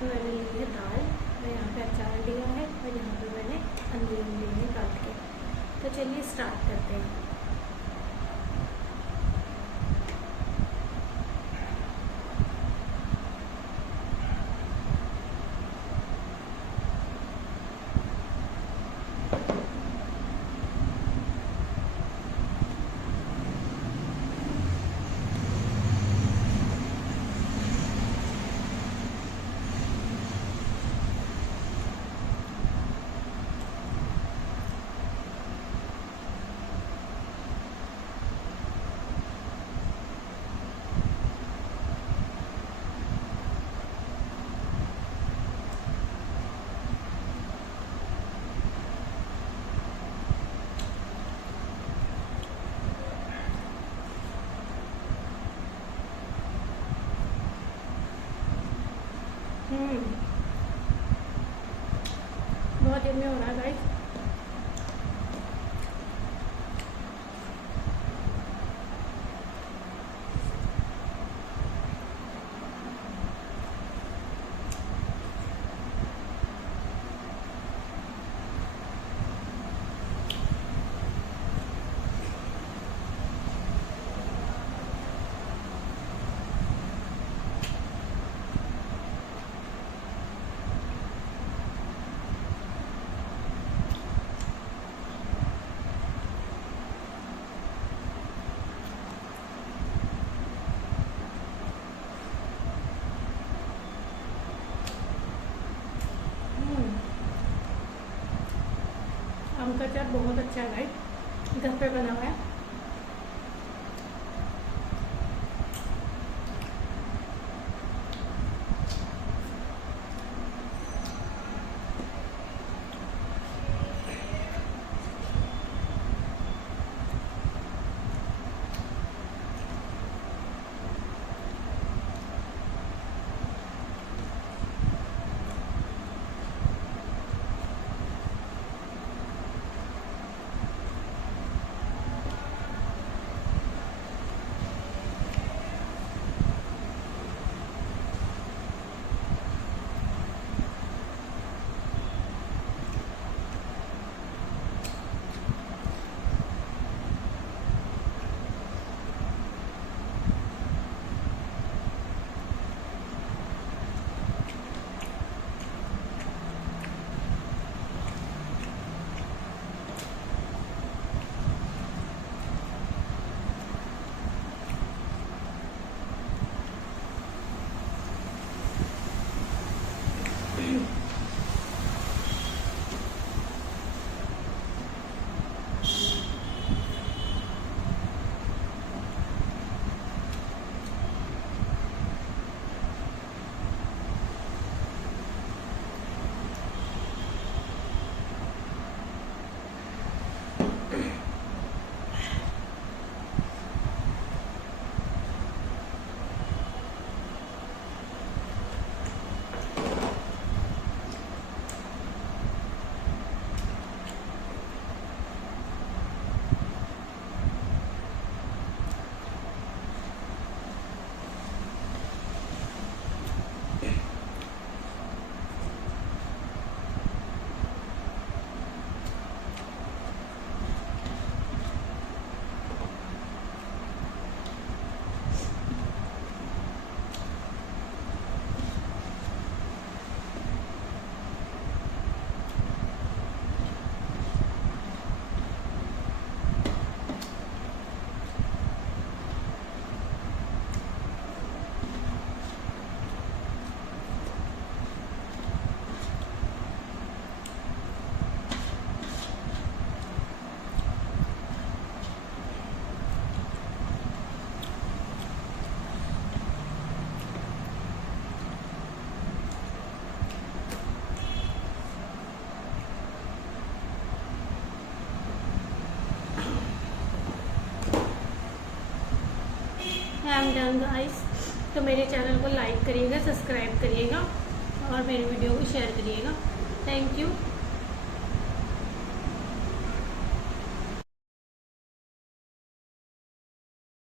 पे मैंने ली है दाल और यहाँ पे अचार लिया है और यहाँ पे मैंने अंडे लिए हैं काट के। तो चलिए स्टार्ट करते हैं। बहुत यम्मी हो रहा है गाइस। आम का अचार बहुत अच्छा है गाइस, घर पे बना हुआ है। I am done guys. तो मेरे चैनल को लाइक करिएगा, सब्सक्राइब करिएगा और मेरी वीडियो को शेयर करिएगा। Thank you.